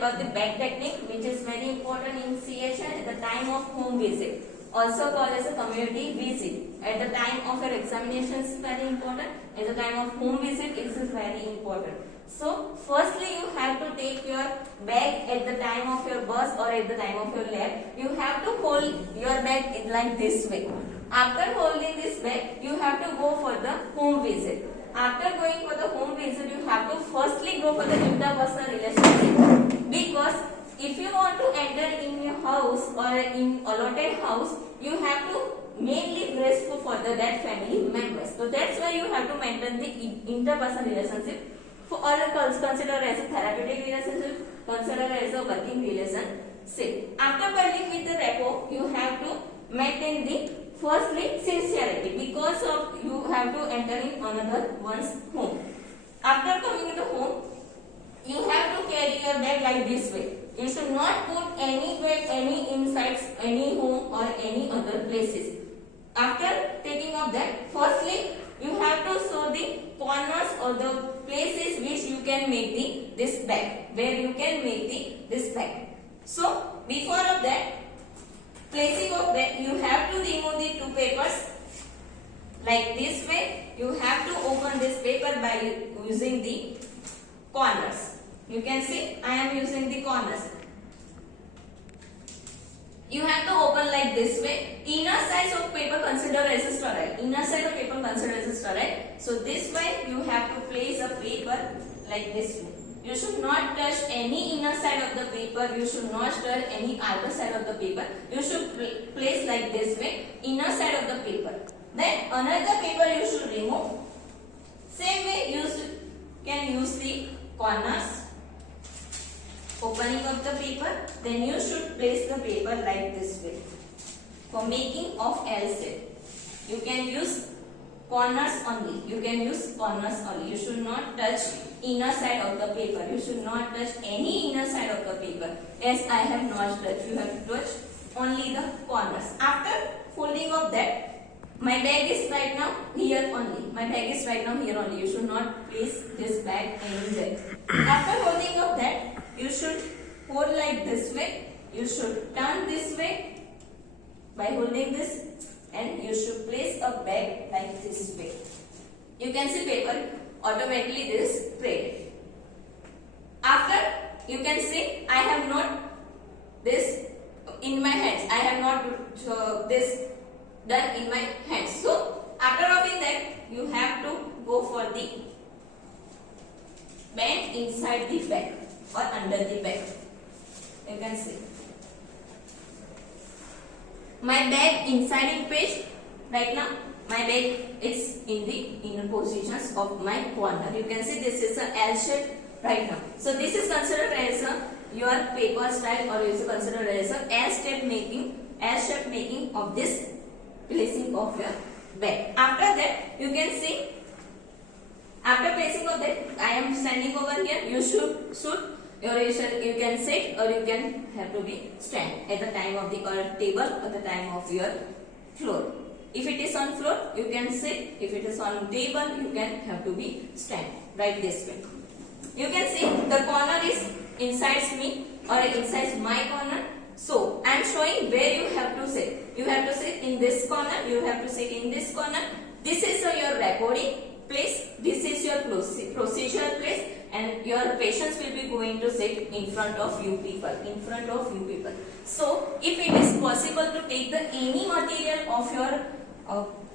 about the bag technique, which is very important in CHN at the time of home visit, also called as a community visit. At the time of your examination is very important. At the time of home visit, it is very important. So, firstly, you have to take your bag at the time of your bus or at the time of your lab. You have to hold your bag in like this way. After holding this bag, you have to go for the home visit. After going for the home visit, you have to firstly go for the interpersonal relationship, because if you want to enter in your house or in allotted house, you have to mainly grateful for the that family members. So that's why you have to maintain the interpersonal relationship, or consider as a therapeutic relationship, consider as a working relationship. After building with the rapport, you have to maintain the firstly sincerity, because of you have to enter in another one's home. After coming in the home, you have to carry your bag like this way. You should not put any bag any inside any home or any other places. After taking of that, firstly you have to show the corners or the places which you can make this bag, where you can make this bag. So before of that, placing of bag, you have to remove the two papers like this way. You have to open this paper by using the corners. You can see I am using the corners. You have to open like this way. Inner side of paper consider as a sterile. Inner side of paper consider as a sterile. So this way you have to place a paper like this way. You should not touch any inner side of the paper. You should not touch any outer side of the paper. You should place like this way, inner side of the paper. Then another paper you should remove. Same way you can use the corners. Opening of the paper. Then you should place the paper like this way. For making of L shape, you can use corners only. You can use corners only. You should not touch inner side of the paper. You should not touch any inner side of the paper. As I have not touched, you have to touch only the corners. After folding of that, my bag is right now here only. My bag is right now here only. You should not place this bag anywhere. After holding of that, you should hold like this way. You should turn this way by holding this, and you should place a bag like this way. You can see paper automatically this spread. After you can see I have not this in my hands. I have not this done in my hands. So after rubbing that, you have to go for the band inside the bag or under the bag. You can see my bag inside in page. Right now my bag is in the inner positions of my corner. You can see this is a L shape right now. So this is considered as a your paper style, or is considered as a L shape making of this placing of your bag. After that, you can see after placing of that, I am standing over here. You should you can sit or you can have to be stand at the time of the table or the time of your floor. If it is on floor, you can sit. If it is on table, you can have to be stand right this way. You can see the corner is inside me or inside my corner. So I am showing where you have to sit. You have to sit in this corner. You have to sit in this corner. This is your recording place. This is your procedure place, and your patients will be going to sit in front of you people. So if it is possible to take the any material of your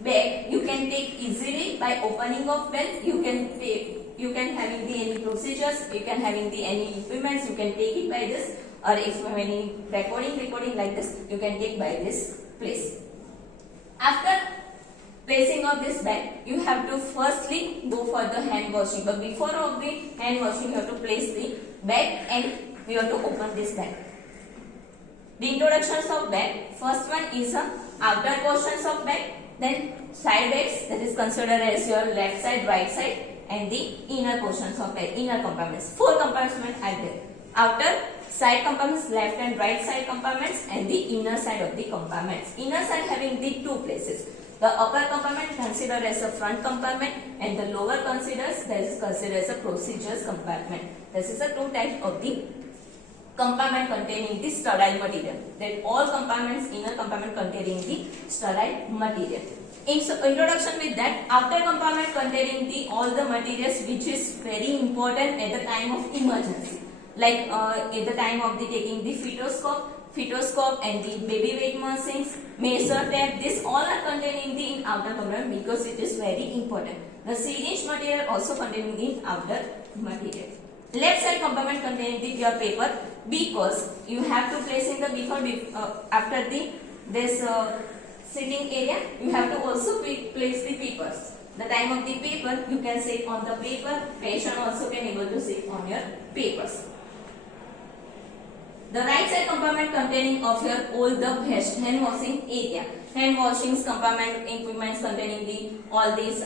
bag, you can take easily by opening of bag. You can having the any procedures, you can having the any equipments, you can take it by this, or if you have any recording like this, you can take by this place. After placing of this bag, you have to firstly go for the hand washing. But before of the hand washing, you have to place the bag and you have to open this bag. The introductions of bag. First one is outer portions of bag. Then side bags, that is considered as your left side, right side, and the inner portions of bag, inner compartments. 4 compartments are there. Outer side compartments, left and right side compartments, and the inner side of the compartments. Inner side having the 2 places. The upper compartment considered as a front compartment, and the lower that is considered as a procedures compartment. This is the 2 types of the compartment containing the sterile material. That all compartments, inner compartment containing the sterile material. In introduction with that, outer compartment containing the all the materials which is very important at the time of emergency, like at the time of the taking the fetoscope and the baby weight machines, measure tape. This all are contained in the outer compartment because it is very important. The syringe material also contained in outer material. Left side compartment containing the your paper, because you have to place in the after the this sitting area, you have to also place the papers. The time of the paper, you can sit on the paper. Patient also can able to sit on your papers. The right side compartment containing of your all the hand washing area. Hand washing compartment equipments containing the all these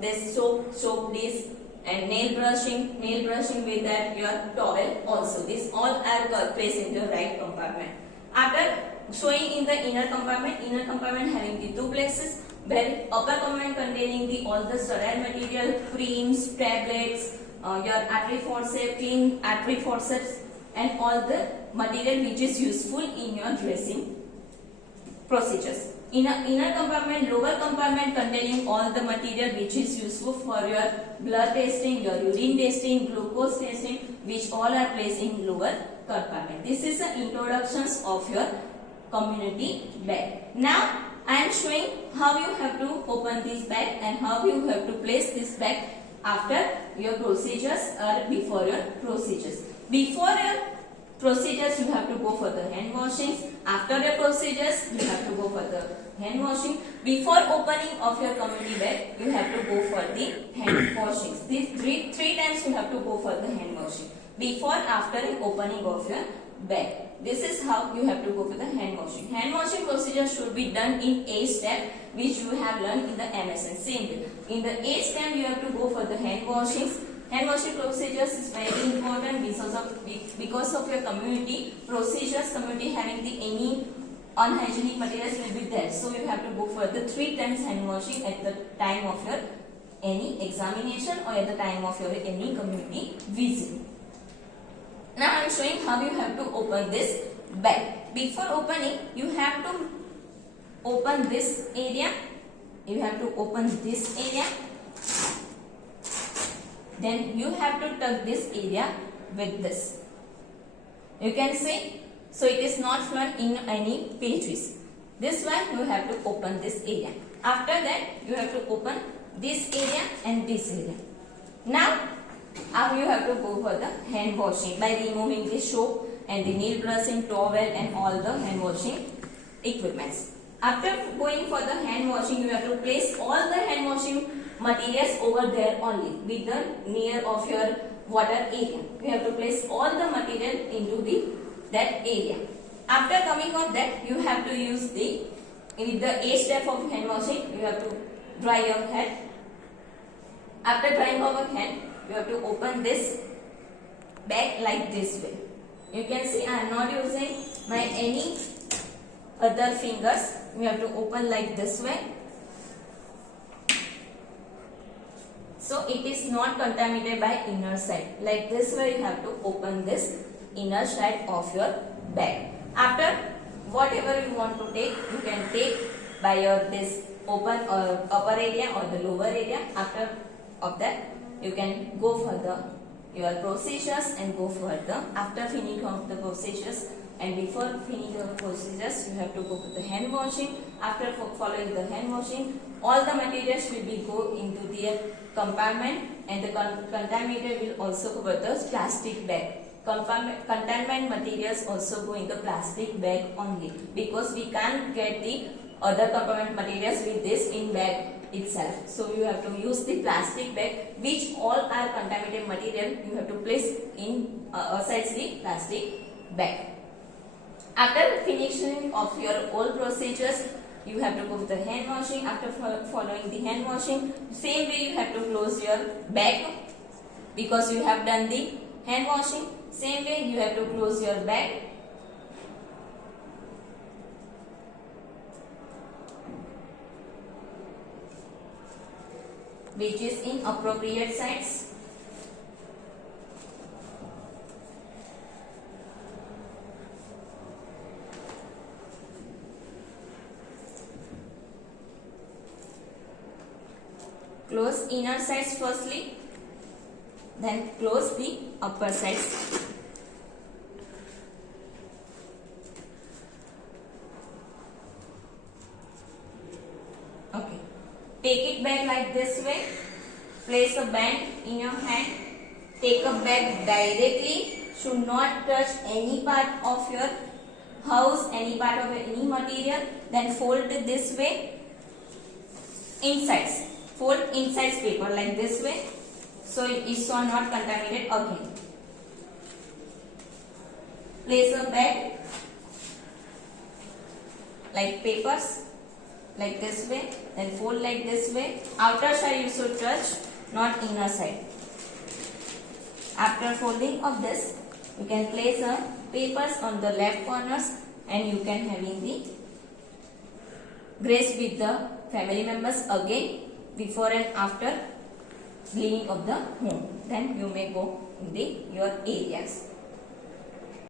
this soap dish and nail brushing with that your towel also. This all are placed in the right compartment. After showing in the inner compartment having the two places, where upper compartment containing the all the sterile material, creams, tablets, your artery forceps, clean artery forceps, and all the material which is useful in your dressing procedures. In a inner compartment, lower compartment containing all the material which is useful for your blood testing, your urine testing, glucose testing, which all are placed in lower compartment. This is the introductions of your community bag. Now I am showing how you have to open this bag and how you have to place this bag after your procedures or before your procedures. Before your procedures, you have to go for the hand washings. After the procedures, you have to go for the hand washing. Before opening of your community bag, you have to go for the hand washings. These three times you have to go for the hand washing. Before, after, and opening of your bag. This is how you have to go for the hand washing. Hand washing procedure should be done in 8 steps, which you have learned in the MSN. Same way. In the 8 step, you have to go for the hand washings. Hand washing procedures is very important because of your community procedures. Community having the any unhygienic materials will be there, so you have to go for the 3 times hand washing at the time of your any examination or at the time of your any community visit. Now I am showing how you have to open this bag. Before opening, you have to open this area. You have to open this area. Then you have to tuck this area with this. You can see, so it is not flown in any pages. This one you have to open this area. After that, you have to open this area and this area. Now you have to go for the hand washing by removing the soap and the nail brushing, towel and all the hand washing equipments. After going for the hand washing, you have to place all the hand washing materials over there only with the near of your water area. You have to place all the material into that area. After coming on that, you have to use with the 8 step of hand washing, you have to dry your hand. After drying your hand, you have to open this bag like this way. You can see I am not using my any other fingers. You have to open like this way. So it is not contaminated by inner side. Like this way you have to open this inner side of your bag. After whatever you want to take, you can take by your this open or upper area or the lower area. After of that, you can go for your procedures and go further. After finishing of the procedures and before finishing the procedures, you have to go for the hand washing. After following the hand washing, all the materials will be go into their compartment and the contaminated will also cover the plastic bag. Containment materials also go in the plastic bag only, because we can't get the other compartment materials with this in bag itself. So you have to use the plastic bag, which all are contaminated material. You have to place in aside the plastic bag. After finishing of your all procedures, you have to go with the hand washing. After following the hand washing, same way you have to close your bag, because you have done the hand washing. Same way you have to close your bag. Which is in appropriate sides. close inner sides firstly, then close the upper sides. Okay, take it back like this way. Place a band in your hand. Take a bag directly. Should not touch any part of your house, any part of any material. Then fold it this way. Insides. Fold insides paper like this way. So it is not contaminated again. Place a bag like papers like this way. Then fold like this way. Outer side you should touch, not inner side. After folding of this, you can place papers on the left corners and you can having the grace with the family members again before and after leaving of the home. Then you may go in your areas.